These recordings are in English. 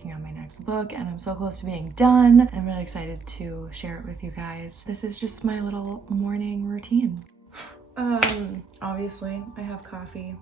working on my next book and I'm so close to being done. I'm really excited to share it with you guys. This is just my little morning routine. Obviously I have coffee.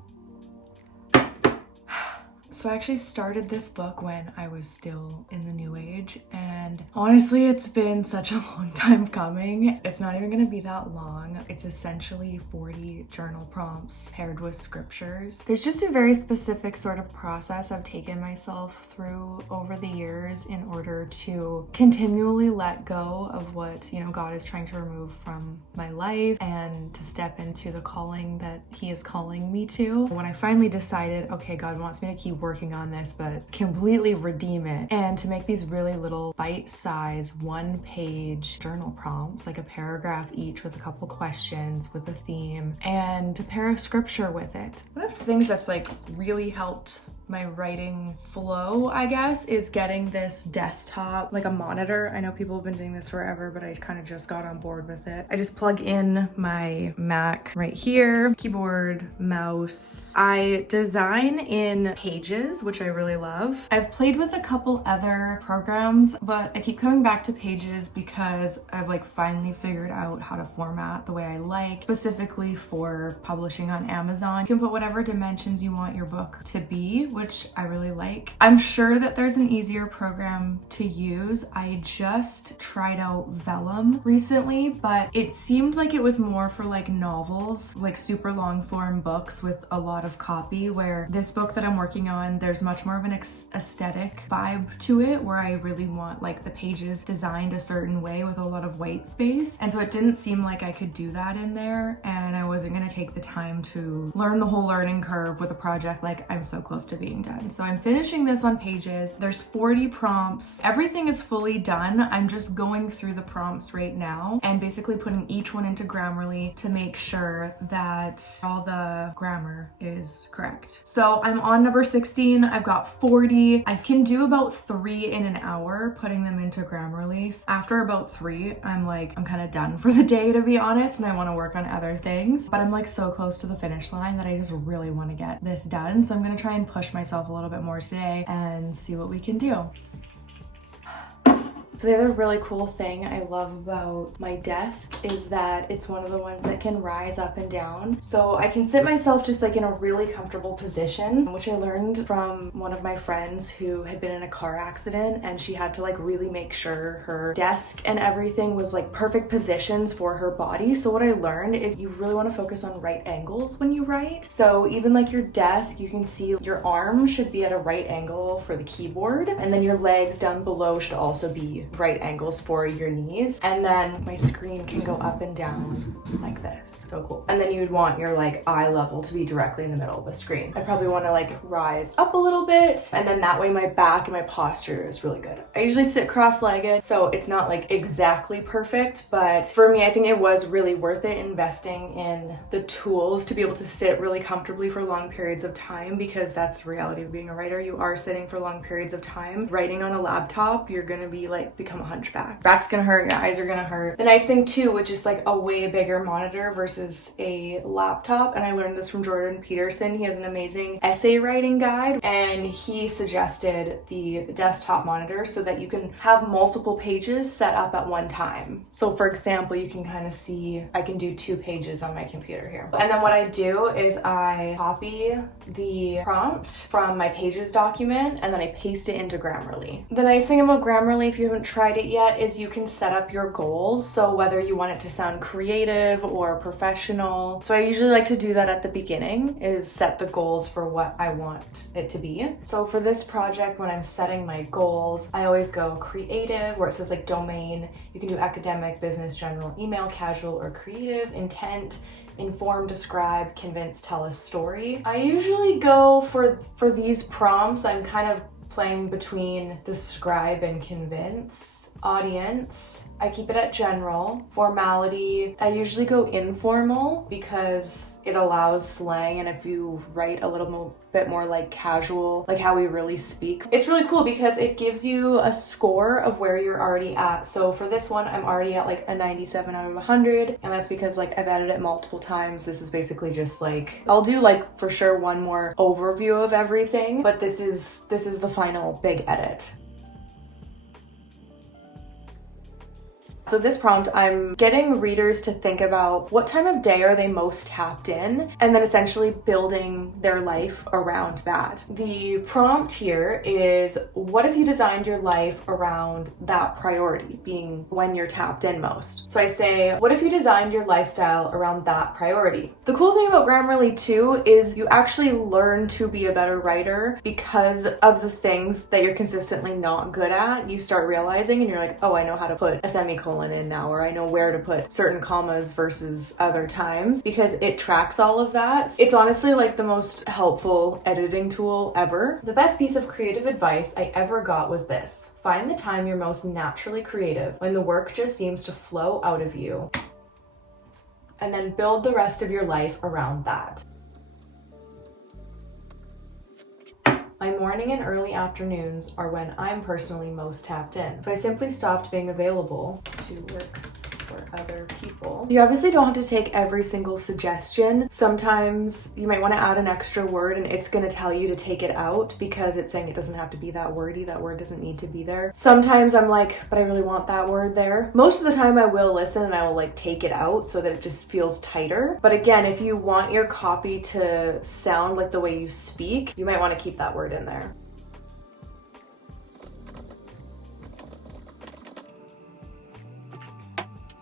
So I actually started this book when I was still in the new age, and honestly it's been such a long time coming. It's not even gonna be that long. It's essentially 40 journal prompts paired with scriptures. There's just a very specific sort of process I've taken myself through over the years in order to continually let go of what, God is trying to remove from my life and to step into the calling that He is calling me to. When I finally decided, okay, God wants me to keep working on this, but completely redeem it, and to make these really little bite-sized 1-page journal prompts, like a paragraph each with a couple questions with a theme, and to pair a scripture with it. One of the things that's really helped my writing flow, I guess, is getting this desktop, like a monitor. I know people have been doing this forever, but I kind of just got on board with it. I just plug in my Mac right here, keyboard, mouse. I design in Pages, which I really love. I've played with a couple other programs, but I keep coming back to Pages because I've finally figured out how to format the way I like, specifically for publishing on Amazon. You can put whatever dimensions you want your book to be, which I really like. I'm sure that there's an easier program to use. I just tried out Vellum recently, but it seemed like it was more for novels, super long form books with a lot of copy, where this book that I'm working on, there's much more of an aesthetic vibe to it, where I really want the pages designed a certain way with a lot of white space. And so it didn't seem like I could do that in there, and I wasn't gonna take the time to learn the whole learning curve with a project I'm so close to being done. So I'm finishing this on Pages. There's 40 prompts. Everything is fully done. I'm just going through the prompts right now and basically putting each one into Grammarly to make sure that all the grammar is correct. So I'm on number 16. I've got 40. I can do about 3 in an hour putting them into Grammarly. After about 3, I'm kind of done for the day, to be honest, and I want to work on other things. But I'm so close to the finish line that I just really want to get this done. So I'm going to try and push myself a little bit more today and see what we can do. So the other really cool thing I love about my desk is that it's one of the ones that can rise up and down. So I can sit myself just in a really comfortable position, which I learned from one of my friends who had been in a car accident, and she had to really make sure her desk and everything was perfect positions for her body. So what I learned is you really want to focus on right angles when you write. So even your desk, you can see your arm should be at a right angle for the keyboard, and then your legs down below should also be right angles for your knees, and then my screen can go up and down like this. So cool. And then you'd want your eye level to be directly in the middle of the screen. I probably want to rise up a little bit, and then that way my back and my posture is really good. I usually sit cross-legged, so it's not exactly perfect, but for me, I think it was really worth it investing in the tools to be able to sit really comfortably for long periods of time, because that's the reality of being a writer. You are sitting for long periods of time. Writing on a laptop, you're gonna be become a hunchback. Back's gonna hurt, your eyes are gonna hurt. The nice thing too, which is a way bigger monitor versus a laptop, and I learned this from Jordan Peterson. He has an amazing essay writing guide, and he suggested the desktop monitor so that you can have multiple pages set up at one time. So for example, you can kind of see, I can do 2 pages on my computer here. And then what I do is I copy the prompt from my Pages document, and then I paste it into Grammarly. The nice thing about Grammarly, if you haven't tried it yet, is you can set up your goals. So whether you want it to sound creative or professional. So I usually like to do that at the beginning, is set the goals for what I want it to be. So for this project, when I'm setting my goals, I always go creative, where it says domain. You can do academic, business, general, email, casual, or creative, intent, inform, describe, convince, tell a story. I usually go for these prompts, I'm kind of playing between describe and convince. Audience, I keep it at general. Formality, I usually go informal because it allows slang, and if you write a little bit more casual, how we really speak, it's really cool because it gives you a score of where you're already at. So for this one, I'm already at a 97 out of 100, and that's because I've edited it multiple times. This is basically just I'll do for sure one more overview of everything, but this is the final big edit. So this prompt, I'm getting readers to think about what time of day are they most tapped in, and then essentially building their life around that. The prompt here is, what if you designed your life around that priority, being when you're tapped in most? So I say, what if you designed your lifestyle around that priority? The cool thing about Grammarly too is you actually learn to be a better writer because of the things that you're consistently not good at. You start realizing and you're like, oh, I know how to put a semicolon in now, or I know where to put certain commas versus other times, because it tracks all of that. It's honestly like the most helpful editing tool ever. The best piece of creative advice I ever got was this: find the time you're most naturally creative, when the work just seems to flow out of you, and then build the rest of your life around that. My morning and early afternoons are when I'm personally most tapped in. So I simply stopped being available to work for other people. You obviously don't have to take every single suggestion. Sometimes you might want to add an extra word and it's going to tell you to take it out because it's saying it doesn't have to be that wordy. That word doesn't need to be there. Sometimes I'm like, but I really want that word there. Most of the time I will listen and I will like take it out so that it just feels tighter. But again, if you want your copy to sound like the way you speak, you might want to keep that word in there.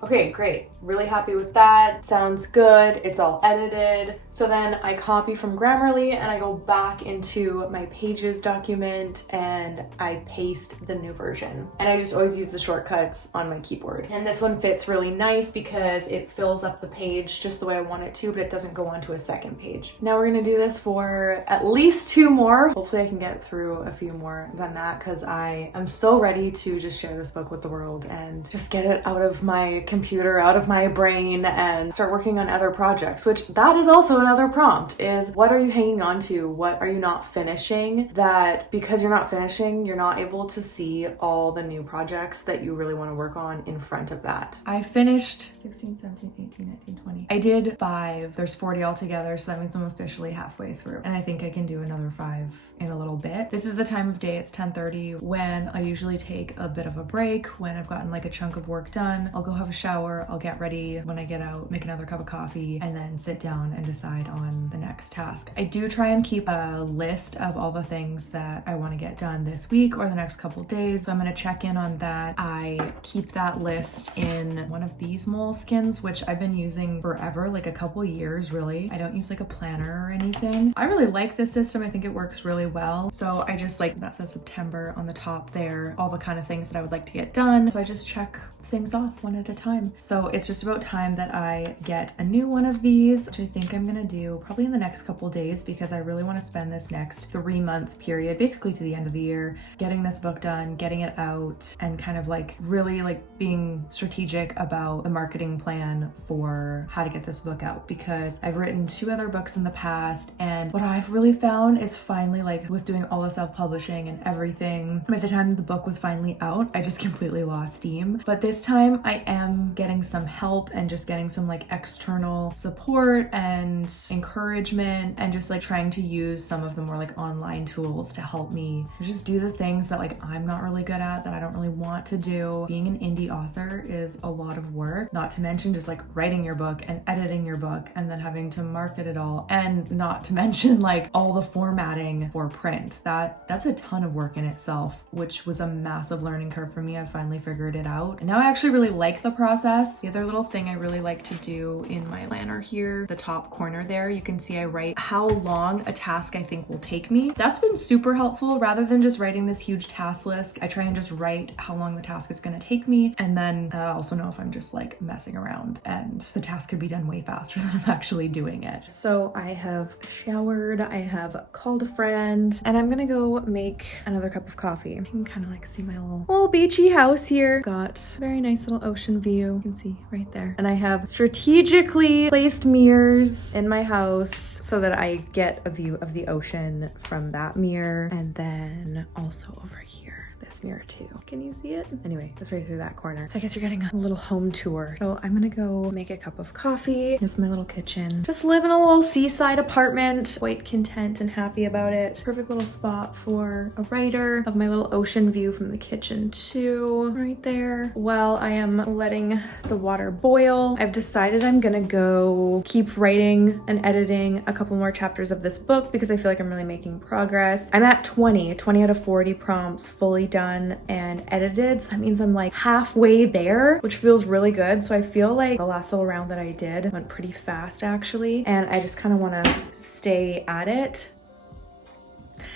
Okay, great. Really happy with that. Sounds good. It's all edited. So then I copy from Grammarly and I go back into my Pages document and I paste the new version. And I just always use the shortcuts on my keyboard. And this one fits really nice because it fills up the page just the way I want it to, but it doesn't go onto a second page. Now we're gonna do this for at least 2 more. Hopefully I can get through a few more than that because I am so ready to just share this book with the world and just get it out of my computer, out of my brain, and start working on other projects, which that is also another prompt, is what are you hanging on to? What are you not finishing? That because you're not finishing, you're not able to see all the new projects that you really want to work on in front of that. I finished 16, 17, 18, 19, 20. I did 5. There's 40 altogether, so that means I'm officially halfway through. And I think I can do another 5 in a little bit. This is the time of day, it's 10:30, when I usually take a bit of a break. When I've gotten like a chunk of work done, I'll go have a shower, I'll get ready. When I get out, make another cup of coffee, and then sit down and decide on the next task. I do try and keep a list of all the things that I want to get done this week or the next couple days. So I'm going to check in on that. I keep that list in one of these moleskins, which I've been using forever, like a couple years really. I don't use like a planner or anything. I really like this system. I think it works really well. So I just like, that says September on the top there, all the kind of things that I would like to get done. So I just check things off one at a time. So it's just about time that I get a new one of these, which I think I'm gonna do probably in the next couple days because I really want to spend this next 3-month period, basically to the end of the year, getting this book done, getting it out, and kind of like really like being strategic about the marketing plan for how to get this book out, because I've written 2 other books in the past, and what I've really found is finally, like with doing all the self-publishing and everything, by the time the book was finally out, I just completely lost steam. But this time I am getting some help and just getting some like external support and encouragement, and just like trying to use some of the more like online tools to help me just do the things that like I'm not really good at, that I don't really want to do. Being an indie author is a lot of work, not to mention just like writing your book and editing your book and then having to market it all, and not to mention like all the formatting for print. That's a ton of work in itself, which was a massive learning curve for me. I finally figured it out, and now I actually really like the process. The other little thing I really like to do in my planner here, the top corner there, you can see I write how long a task I think will take me. That's been super helpful. Rather than just writing this huge task list, I try and just write how long the task is going to take me, and then I also know if I'm just like messing around and the task could be done way faster than I'm actually doing it. So I have showered, I have called a friend, and I'm gonna go make another cup of coffee. You can kind of like see my little beachy house here. Got a very nice little ocean view, you can see right there. And I have strategically placed mirrors in my house so that I get a view of the ocean from that mirror, and then also over here this mirror too. Can you see it? Anyway, it's right through that corner. So I guess you're getting a little home tour. So I'm gonna go make a cup of coffee. This is my little kitchen. Just live in a little seaside apartment. Quite content and happy about it. Perfect little spot for a writer. Of my little ocean view from the kitchen too, right there. While I am letting the water boil, I've decided I'm gonna go keep writing and editing a couple more chapters of this book because I feel like I'm really making progress. I'm at 20 out of 40 prompts fully done and edited. So that means I'm like halfway there, which feels really good. So I feel like the last little round that I did went pretty fast actually. And I just kind of want to stay at it.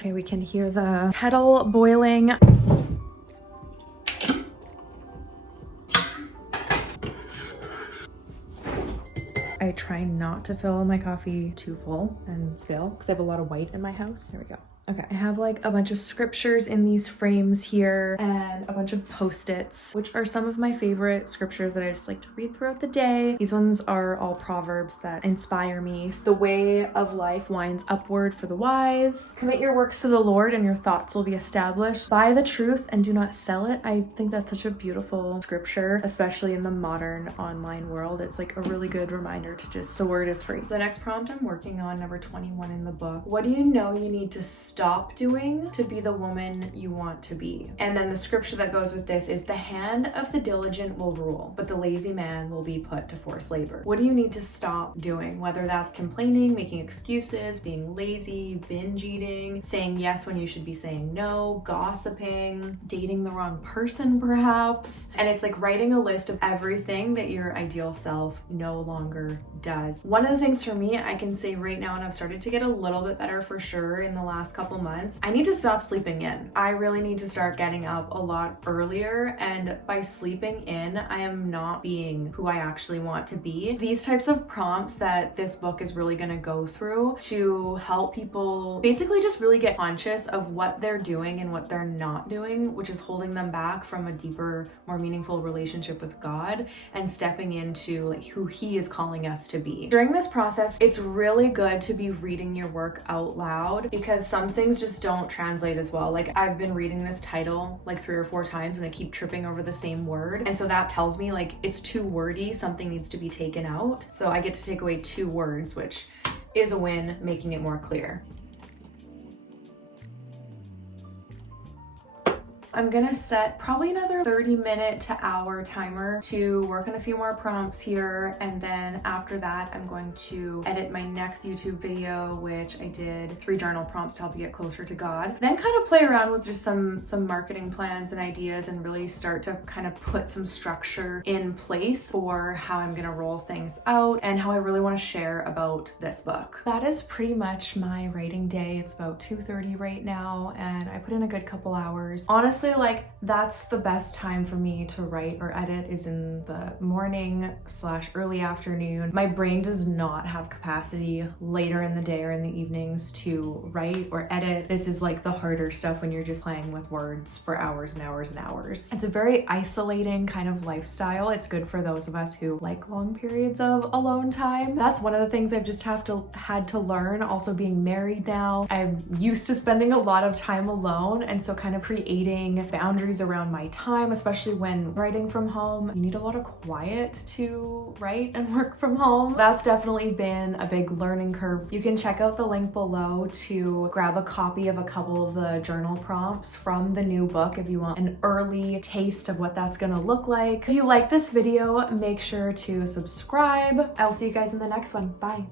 Okay, we can hear the kettle boiling. I try not to fill my coffee too full and spill because I have a lot of white in my house. There we go. Okay, I have like a bunch of scriptures in these frames here and a bunch of post-its, which are some of my favorite scriptures that I just like to read throughout the day. These ones are all proverbs that inspire me. The way of life winds upward for the wise. Commit your works to the Lord and your thoughts will be established. Buy the truth and do not sell it. I think that's such a beautiful scripture, especially in the modern online world. It's like a really good reminder to just, the word is free. The next prompt I'm working on, number 21 in the book. What do you know you need to stop doing to be the woman you want to be? And then the scripture that goes with this is, the hand of the diligent will rule, but the lazy man will be put to forced labor. What do you need to stop doing? Whether that's complaining, making excuses, being lazy, binge eating, saying yes when you should be saying no, gossiping, dating the wrong person perhaps. And it's like writing a list of everything that your ideal self no longer does. One of the things for me, I can say right now, and I've started to get a little bit better for sure in the last couple months, I need to stop sleeping in. I really need to start getting up a lot earlier, and by sleeping in, I am not being who I actually want to be. These types of prompts that this book is really going to go through to help people basically just really get conscious of what they're doing and what they're not doing, which is holding them back from a deeper, more meaningful relationship with God and stepping into like who He is calling us to be. During this process, it's really good to be reading your work out loud because some things just don't translate as well. Like I've been reading this title like 3 or 4 times and I keep tripping over the same word. And so that tells me like it's too wordy, something needs to be taken out. So I get to take away 2 words, which is a win, making it more clear. I'm gonna set probably another 30-minute to hour timer to work on a few more prompts here, and then after that I'm going to edit my next YouTube video, which I did 3 journal prompts to help you get closer to God. Then kind of play around with just some marketing plans and ideas and really start to kind of put some structure in place for how I'm gonna roll things out and how I really want to share about this book. That is pretty much my writing day. It's about 2:30 right now and I put in a good couple hours. Honestly, like that's the best time for me to write or edit is in the morning / early afternoon. My brain does not have capacity later in the day or in the evenings to write or edit. This is like the harder stuff when you're just playing with words for hours and hours and hours. It's a very isolating kind of lifestyle. It's good for those of us who like long periods of alone time. That's one of the things I've just had to learn. Also being married now, I'm used to spending a lot of time alone, and so kind of creating boundaries around my time, especially when writing from home. You need a lot of quiet to write and work from home. That's definitely been a big learning curve. You can check out the link below to grab a copy of a couple of the journal prompts from the new book if you want an early taste of what that's gonna look like. If you like this video, make sure to subscribe. I'll see you guys in the next one. Bye.